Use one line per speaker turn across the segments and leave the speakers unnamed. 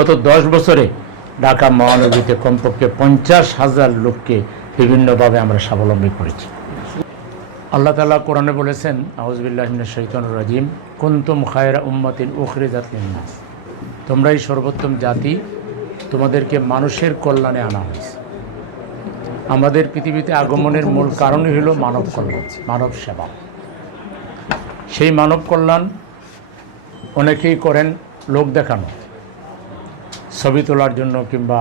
গত দশ বছরে ঢাকা মহানগরীতে কমপক্ষে পঞ্চাশ হাজার লোককে বিভিন্নভাবে আমরা স্বাবলম্বী করেছি। আল্লাহ তালা কোরআনে বলেছেন আউজবিল্লাহমিন শৈতন রাজিম, কুন্তুম খায়রা উম্মাতিন উখরিজাত লিন্নাস। তোমরাই সর্বোত্তম জাতি, তোমাদেরকে মানুষের কল্যাণে আনা হয়েছে। আমাদের পৃথিবীতে আগমনের মূল কারণই হলো মানব কল্যাণ, মানব সেবা। সেই মানব কল্যাণ অনেকেই করেন লোক দেখানো। ছবি তোলার জন্য কিংবা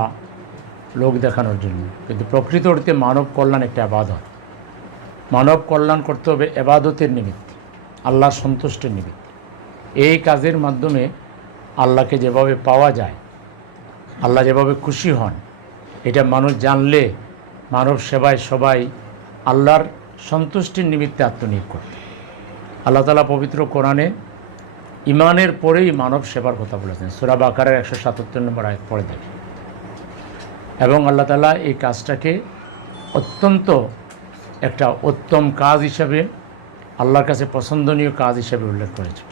লোক দেখানোর জন্য। কিন্তু প্রকৃত অর্থে মানব কল্যাণ একটা আবাদত। মানব কল্যাণ করতে হবে এবাদতের নিমিত্তে আল্লাহ সন্তুষ্টের নিমিত্তে। এই কাজের মাধ্যমে আল্লাহকে যেভাবে পাওয়া যায়, আল্লাহ যেভাবে খুশি হন, এটা মানুষ জানলে মানব সেবায় সবাই আল্লাহর সন্তুষ্টির নিমিত্তে আত্মনিয়োগ করতে। আল্লাহ তালা পবিত্র কোরআনে ইমানের পরেই মানব সেবার কথা বলেছেন। সুরাব আকারের একশো সাতাত্তর নম্বর আয়াত পড়ে দেখে। এবং আল্লাহ তালা এই কাজটাকে অত্যন্ত একটা উত্তম কাজ হিসাবে, আল্লাহর কাছে পছন্দনীয় কাজ হিসাবে উল্লেখ করেছে।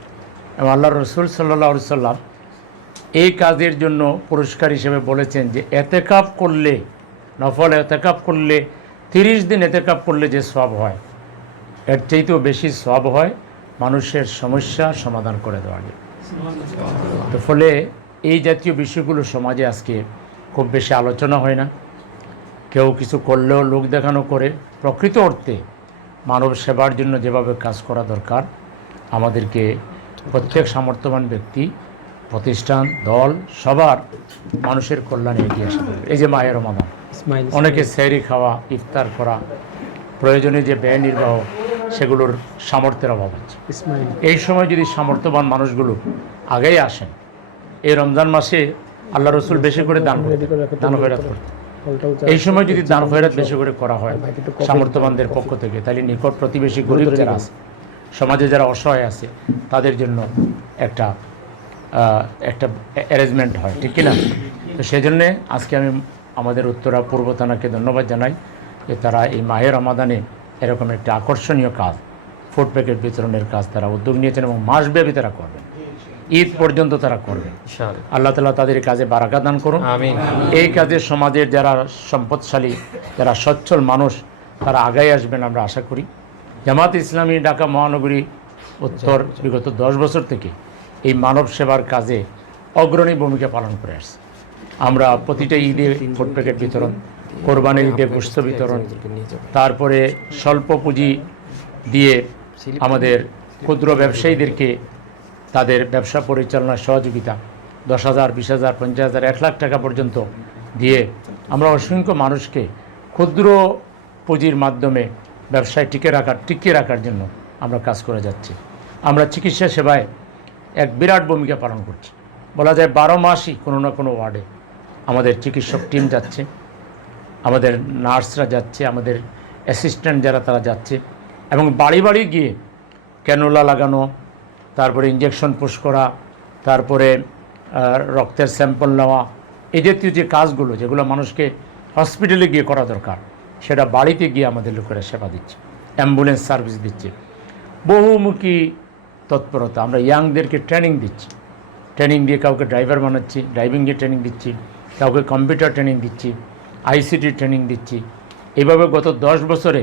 এবং আল্লাহ রসুল সাল্লাহ সাল্লাম এই কাজের জন্য পুরস্কার হিসেবে বলেছেন যে, এতেকাপ করলে, নফল এতেকাপ করলে, তিরিশ দিন এতেকাপ করলে যে সব হয়, এর চাইতেও বেশি সব হয় মানুষের সমস্যা সমাধান করে দেওয়া যায়। তো ফলে এই জাতীয় বিষয়গুলো সমাজে আজকে খুব বেশি আলোচনা হয় না। কেউ কিছু করলেও লোক দেখানো করে। প্রকৃত অর্থে মানব সেবার জন্য যেভাবে কাজ করা দরকার আমাদেরকে প্রত্যেক সামর্থ্যবান ব্যক্তি প্রতিষ্ঠান দল সবার মানুষের কল্যাণে এগিয়ে আসা। এই যে মায়ের রমাদান অনেকে সেরি খাওয়া ইফতার করা প্রয়োজনে যে ব্যয় নির্বাহ সেগুলোর সামর্থ্যের অভাব আছে। এই সময় যদি সামর্থ্যবান মানুষগুলো আগেই আসেন এই রমজান মাসে আল্লাহ রসুল বেশি করে দান দান খয়রাত করতেন। এই সময় যদি দান খয়রাত বেশি করে করা হয় সামর্থ্যবানদের পক্ষ থেকে তাহলে নিকট প্রতিবেশী গরিব যারা আছে সমাজে যারা অসহায় আছে তাদের জন্য একটা একটা অ্যারেঞ্জমেন্ট হয় ঠিক কিনা? তো সেই জন্যে আজকে আমি আমাদের উত্তরা পূর্ব থানাকে ধন্যবাদ জানাই যে তারা এই মাহের রমাদানে এরকম একটা আকর্ষণীয় কাজ ফুড প্যাকেট বিতরণের কাজ তারা উদ্যোগ নিয়েছেন এবং মাসব্যাপী তারা করবেন। ঈদ পর্যন্ত তারা করবেন। আল্লাহ তালা তাদের কাজে বারাকা দান করুন। এই কাজে সমাজের যারা সম্পদশালী যারা সচ্ছল মানুষ তারা আগাই আসবেন আমরা আশা করি। জামাত ইসলামী ঢাকা মহানগরী উত্তর বিগত দশ বছর থেকে এই মানব সেবার কাজে অগ্রণী ভূমিকা পালন করে আসছে। আমরা প্রতিটা ঈদে ফুড প্যাকেট বিতরণ কোরবানির ঈদে পুষ্প বিতরণ। তারপরে স্বল্প পুঁজি দিয়ে আমাদের ক্ষুদ্র ব্যবসায়ীদেরকে তাদের ব্যবসা পরিচালনার সহযোগিতা, দশ হাজার, বিশ হাজার, পঞ্চাশ হাজার, এক লাখ টাকা পর্যন্ত দিয়ে আমরা অসংখ্য মানুষকে ক্ষুদ্র পুঁজির মাধ্যমে ব্যবসায় টিকে রাখার, টিকিয়ে রাখার জন্য আমরা কাজ করে যাচ্ছি। আমরা চিকিৎসা সেবায় এক বিরাট ভূমিকা পালন করছি। বলা যায় বারো মাসই কোনো না কোনো ওয়ার্ডে আমাদের চিকিৎসক টিম যাচ্ছে। আমাদের নার্সরা যাচ্ছে, আমাদের অ্যাসিস্ট্যান্ট যারা তারা যাচ্ছে এবং বাড়ি বাড়ি গিয়ে ক্যানোলা লাগানো, তারপরে ইঞ্জেকশন পুশ করা, তারপরে রক্তের স্যাম্পল নেওয়া, এই জাতীয় যে কাজগুলো যেগুলো মানুষকে হসপিটালে গিয়ে করা দরকার, সেটা বাড়িতে গিয়ে আমাদের লোকেরা সেবা দিচ্ছে অ্যাম্বুলেন্স সার্ভিস দিচ্ছে। বহুমুখী তৎপরতা, আমরা ইয়াংদেরকে ট্রেনিং দিচ্ছি। ট্রেনিং দিয়ে কাউকে ড্রাইভার বানাচ্ছি ড্রাইভিংয়ে ট্রেনিং দিচ্ছি, কাউকে কম্পিউটার ট্রেনিং দিচ্ছি। আইসিটি ট্রেনিং দিচ্ছি। এভাবে গত দশ বছরে